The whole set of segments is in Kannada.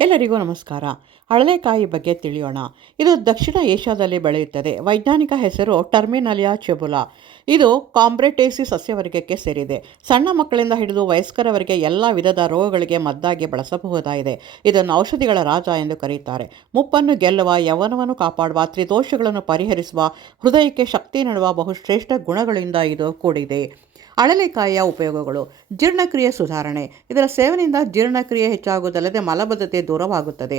ಎಲ್ಲರಿಗೂ ನಮಸ್ಕಾರ. ಹಳಲೆಕಾಯಿ ಬಗ್ಗೆ ತಿಳಿಯೋಣ. ಇದು ದಕ್ಷಿಣ ಏಷ್ಯಾದಲ್ಲಿ ಬೆಳೆಯುತ್ತದೆ. ವೈಜ್ಞಾನಿಕ ಹೆಸರು ಟರ್ಮಿನಲಿಯಾ ಚೆಬುಲಾ. ಇದು ಕಾಂಬ್ರೆಟೇಸಿ ಸಸ್ಯವರ್ಗಕ್ಕೆ ಸೇರಿದೆ. ಸಣ್ಣ ಮಕ್ಕಳಿಂದ ಹಿಡಿದು ವಯಸ್ಕರವರೆಗೆ ಎಲ್ಲ ವಿಧದ ರೋಗಗಳಿಗೆ ಮದ್ದಾಗಿ ಬಳಸಬಹುದಾಗಿದೆ. ಇದನ್ನು ಔಷಧಿಗಳ ರಾಜ ಎಂದು ಕರೆಯುತ್ತಾರೆ. ಮುಪ್ಪನ್ನು ಗೆಲ್ಲುವ, ಯೌವನವನ್ನು ಕಾಪಾಡುವ, ತ್ರಿದೋಷಗಳನ್ನು ಪರಿಹರಿಸುವ, ಹೃದಯಕ್ಕೆ ಶಕ್ತಿ ನೀಡುವ ಬಹುಶ್ರೇಷ್ಠ ಗುಣಗಳಿಂದ ಇದು ಕೂಡಿದೆ. ಹಳಲೆಕಾಯಿಯ ಉಪಯೋಗಗಳು: ಜೀರ್ಣಕ್ರಿಯೆ ಸುಧಾರಣೆ. ಇದರ ಸೇವನೆಯಿಂದ ಜೀರ್ಣಕ್ರಿಯೆ ಹೆಚ್ಚಾಗುವುದಲ್ಲದೆ ಮಲಬದ್ಧತೆ ದೂರವಾಗುತ್ತದೆ.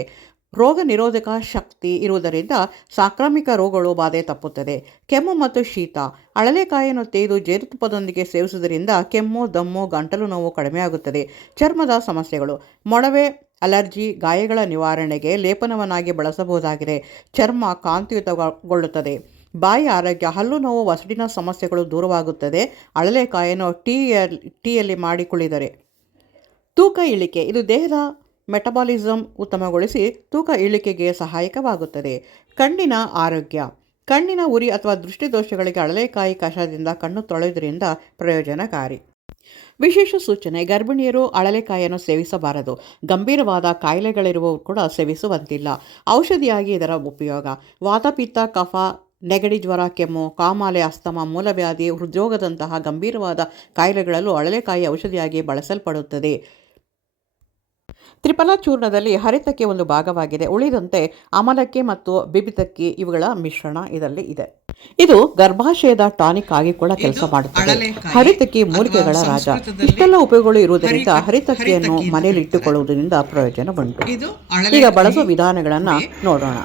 ರೋಗ ನಿರೋಧಕ ಶಕ್ತಿ ಇರುವುದರಿಂದ ಸಾಂಕ್ರಾಮಿಕ ರೋಗಗಳು ಬಾಧೆ ತಪ್ಪುತ್ತದೆ. ಕೆಮ್ಮು ಮತ್ತು ಶೀತ. ಹಳಲೆಕಾಯಿಯನ್ನು ತೆಗೆದು ಜೇನುತುಪ್ಪದೊಂದಿಗೆ ಸೇವಿಸುವುದರಿಂದ ಕೆಮ್ಮು, ದಮ್ಮು, ಗಂಟಲು ನೋವು ಕಡಿಮೆಯಾಗುತ್ತದೆ. ಚರ್ಮದ ಸಮಸ್ಯೆಗಳು: ಮೊಡವೆ, ಅಲರ್ಜಿ, ಗಾಯಗಳ ನಿವಾರಣೆಗೆ ಲೇಪನವನ್ನಾಗಿ ಬಳಸಬಹುದಾಗಿದೆ. ಚರ್ಮ ಕಾಂತಿಯುತಗೊಳ್ಳುತ್ತದೆ. ಬಾಯಿ ಆರೋಗ್ಯ: ಹಲ್ಲು ನೋವು, ವಸಡಿನ ಸಮಸ್ಯೆಗಳು ದೂರವಾಗುತ್ತದೆ ಹಳಲೆಕಾಯನ್ನು ಟೀಯಲ್ಲಿ ಮಾಡಿ ಕುಡಿದರೆ. ತೂಕ ಇಳಿಕೆ: ಇದು ದೇಹದ ಮೆಟಬಾಲಿಸಮ್ ಉತ್ತಮಗೊಳಿಸಿ ತೂಕ ಇಳಿಕೆಗೆ ಸಹಾಯಕವಾಗುತ್ತದೆ. ಕಣ್ಣಿನ ಆರೋಗ್ಯ: ಕಣ್ಣಿನ ಉರಿ ಅಥವಾ ದೃಷ್ಟಿದೋಷಗಳಿಗೆ ಹಳಲೆಕಾಯಿ ಕಷಾಯದಿಂದ ಕಣ್ಣು ತೊಳೆಯುವುದರಿಂದ ಪ್ರಯೋಜನಕಾರಿ. ವಿಶೇಷ ಸೂಚನೆ: ಗರ್ಭಿಣಿಯರು ಹಳಲೆಕಾಯಿಯನ್ನು ಸೇವಿಸಬಾರದು. ಗಂಭೀರವಾದ ಕಾಯಿಲೆಗಳಿರುವವರು ಕೂಡ ಸೇವಿಸುವಂತಿಲ್ಲ. ಔಷಧಿಯಾಗಿ ಇದರ ಉಪಯೋಗ: ವಾತಪಿತ್ತ, ಕಫ, ನೆಗಡಿ, ಜ್ವರ, ಕೆಮ್ಮು, ಕಾಮಾಲೆ, ಅಸ್ತಮ, ಮೂಲವ್ಯಾಧಿ, ಹೃದ್ರೋಗದಂತಹ ಗಂಭೀರವಾದ ಕಾಯಿಲೆಗಳಲ್ಲೂ ಹಳಲೆಕಾಯಿ ಔಷಧಿಯಾಗಿ ಬಳಸಲ್ಪಡುತ್ತದೆ. ತ್ರಿಫಲ ಚೂರ್ಣದಲ್ಲಿ ಹರಿತಕ್ಕೆ ಒಂದು ಭಾಗವಾಗಿದೆ. ಉಳಿದಂತೆ ಅಮಲಕ್ಕಿ ಮತ್ತು ಬಿಬಿತಕ್ಕಿ ಇವುಗಳ ಮಿಶ್ರಣ ಇದರಲ್ಲಿ ಇದೆ. ಇದು ಗರ್ಭಾಶಯದ ಟಾನಿಕ್ ಆಗಿ ಕೂಡ ಕೆಲಸ ಮಾಡುತ್ತದೆ. ಹರಿತಕ್ಕಿ ಮೂಲಿಕೆಗಳ ರಾಜ. ಇಷ್ಟೆಲ್ಲ ಉಪಯೋಗಗಳು ಇರುವುದರಿಂದ ಹರಿತಕ್ಕಿಯನ್ನು ಮನೆಯಲ್ಲಿ ಇಟ್ಟುಕೊಳ್ಳುವುದರಿಂದ ಪ್ರಯೋಜನ ಉಂಟು. ಈಗ ಬಳಸುವ ವಿಧಾನಗಳನ್ನು ನೋಡೋಣ.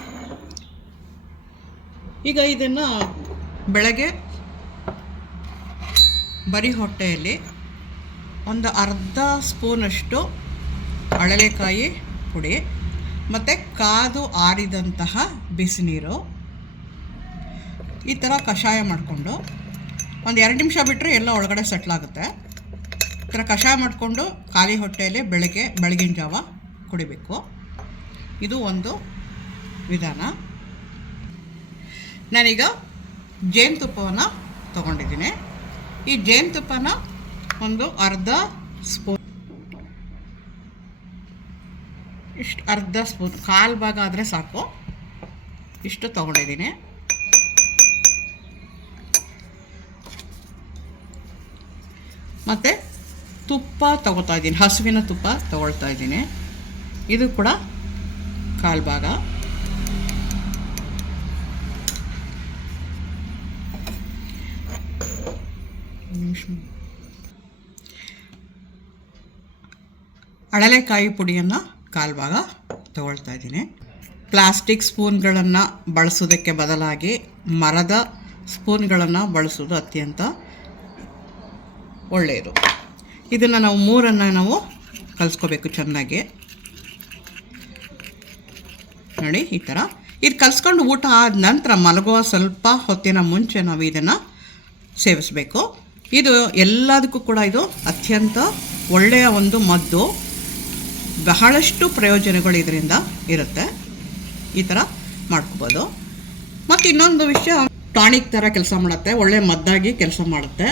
ಈಗ ಇದನ್ನು ಬೆಳಗ್ಗೆ ಬರೀ ಹೊಟ್ಟೆಯಲ್ಲಿ ಒಂದು ಅರ್ಧ ಸ್ಪೂನಷ್ಟು ಹಳಲೆಕಾಯಿ ಪುಡಿ ಮತ್ತು ಕಾದು ಆರಿದಂತಹ ಬಿಸಿ ನೀರು ಈ ಥರ ಕಷಾಯ ಮಾಡಿಕೊಂಡು ಒಂದು 2 ನಿಮಿಷ ಬಿಟ್ಟರೆ ಎಲ್ಲ ಒಳಗಡೆ ಸೆಟ್ಲಾಗುತ್ತೆ. ಈ ಥರ ಕಷಾಯ ಮಾಡಿಕೊಂಡು ಖಾಲಿ ಹೊಟ್ಟೆಯಲ್ಲಿ ಬೆಳಗಿನ ಜಾವ ಕುಡಿಬೇಕು. ಇದು ಒಂದು ವಿಧಾನ. ನಾನೀಗ ಜೇನುತುಪ್ಪವನ್ನು ತೊಗೊಂಡಿದ್ದೀನಿ. ಈ ಜೇನುತುಪ್ಪನ ಒಂದು ಅರ್ಧ ಸ್ಪೂನ್, ಇಷ್ಟು ಅರ್ಧ ಸ್ಪೂನ್, ಕಾಲು ಭಾಗ ಆದರೆ ಸಾಕು, ಇಷ್ಟು ತೊಗೊಂಡಿದ್ದೀನಿ. ಮತ್ತು ತುಪ್ಪ ತೊಗೊತಾ ಇದ್ದೀನಿ, ಹಸುವಿನ ತುಪ್ಪ ತೊಗೊಳ್ತಾ ಇದ್ದೀನಿ. ಇದು ಕೂಡ ಕಾಲು ಭಾಗ. ಹಳಲೆಕಾಯಿ ಪುಡಿಯನ್ನು ಕಾಲು ಭಾಗ ತಗೊಳ್ತಾ ಇದ್ದೀನಿ. ಪ್ಲಾಸ್ಟಿಕ್ ಸ್ಪೂನ್ಗಳನ್ನು ಬಳಸೋದಕ್ಕೆ ಬದಲಾಗಿ ಮರದ ಸ್ಪೂನ್ಗಳನ್ನು ಬಳಸೋದು ಅತ್ಯಂತ ಒಳ್ಳೆಯದು. ಇದನ್ನು ನಾವು ಮೂರನ್ನು ಕಲಿಸ್ಕೋಬೇಕು ಚೆನ್ನಾಗಿ. ನೋಡಿ ಈ ಥರ ಇದು ಕಲಿಸ್ಕೊಂಡು ಊಟ ಆದ ನಂತರ ಮಲಗುವ ಸ್ವಲ್ಪ ಹೊತ್ತಿನ ಮುಂಚೆ ನಾವು ಇದನ್ನು ಸೇವಿಸಬೇಕು. ಇದು ಎಲ್ಲದಕ್ಕೂ ಕೂಡ ಇದು ಅತ್ಯಂತ ಒಳ್ಳೆಯ ಒಂದು ಮದ್ದು. ಬಹಳಷ್ಟು ಪ್ರಯೋಜನಗಳು ಇದರಿಂದ ಇರುತ್ತೆ. ಈ ಥರ ಮಾಡ್ಕೋಬೋದು. ಮತ್ತು ಇನ್ನೊಂದು ವಿಷಯ, ಟಾನಿಕ್ ಥರ ಕೆಲಸ ಮಾಡುತ್ತೆ, ಒಳ್ಳೆಯ ಮದ್ದಾಗಿ ಕೆಲಸ ಮಾಡುತ್ತೆ.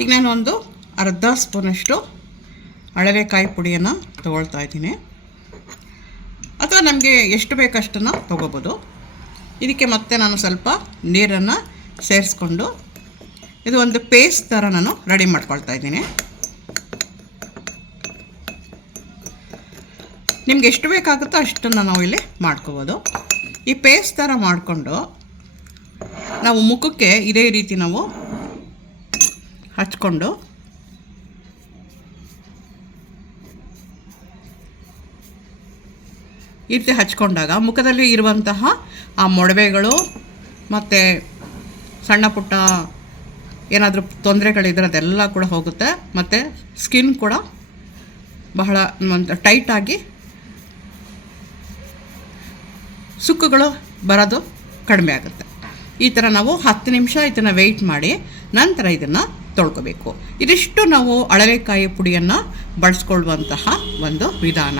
ಈಗ ನಾನು ಒಂದು ಅರ್ಧ ಸ್ಪೂನಷ್ಟು ಹಳಲೆಕಾಯಿ ಪುಡಿಯನ್ನು ತೊಗೊಳ್ತಾ ಇದ್ದೀನಿ. ಅಥವಾ ನಮಗೆ ಎಷ್ಟು ಬೇಕಷ್ಟನ್ನು ತೊಗೋಬೋದು. ಇದಕ್ಕೆ ಮತ್ತೆ ನಾನು ಸ್ವಲ್ಪ ನೀರನ್ನು ಸೇರಿಸ್ಕೊಂಡು ಇದು ಒಂದು ಪೇಸ್ಟ್ ಥರ ನಾನು ರೆಡಿ ಮಾಡ್ಕೊಳ್ತಾ ಇದ್ದೀನಿ. ನಿಮ್ಗೆ ಎಷ್ಟು ಬೇಕಾಗುತ್ತೋ ಅಷ್ಟನ್ನು ನಾವು ಇಲ್ಲಿ ಮಾಡ್ಕೋಬೋದು. ಈ ಪೇಸ್ಟ್ ಥರ ಮಾಡಿಕೊಂಡು ನಾವು ಮುಖಕ್ಕೆ ಇದೇ ರೀತಿ ನಾವು ಹಚ್ಕೊಂಡು ಈ ರೀತಿ ಹಚ್ಕೊಂಡಾಗ ಮುಖದಲ್ಲಿ ಇರುವಂತಹ ಆ ಮೊಡವೆಗಳು ಮತ್ತು ಸಣ್ಣ ಪುಟ್ಟ ಏನಾದರೂ ತೊಂದರೆಗಳಿದ್ರೆ ಅದೆಲ್ಲ ಕೂಡ ಹೋಗುತ್ತೆ. ಮತ್ತು ಸ್ಕಿನ್ ಕೂಡ ಬಹಳ ಟೈಟಾಗಿ ಸುಕ್ಕುಗಳು ಬರೋದು ಕಡಿಮೆ ಆಗುತ್ತೆ. ಈ ಥರ ನಾವು 10 ನಿಮಿಷ ಇದನ್ನು ವೆಯ್ಟ್ ಮಾಡಿ ನಂತರ ಇದನ್ನು ತೊಳ್ಕೊಬೇಕು. ಇದಿಷ್ಟು ನಾವು ಹಳಲೆಕಾಯಿ ಪುಡಿಯನ್ನು ಬಳಸ್ಕೊಳ್ಳುವಂತಹ ಒಂದು ವಿಧಾನ.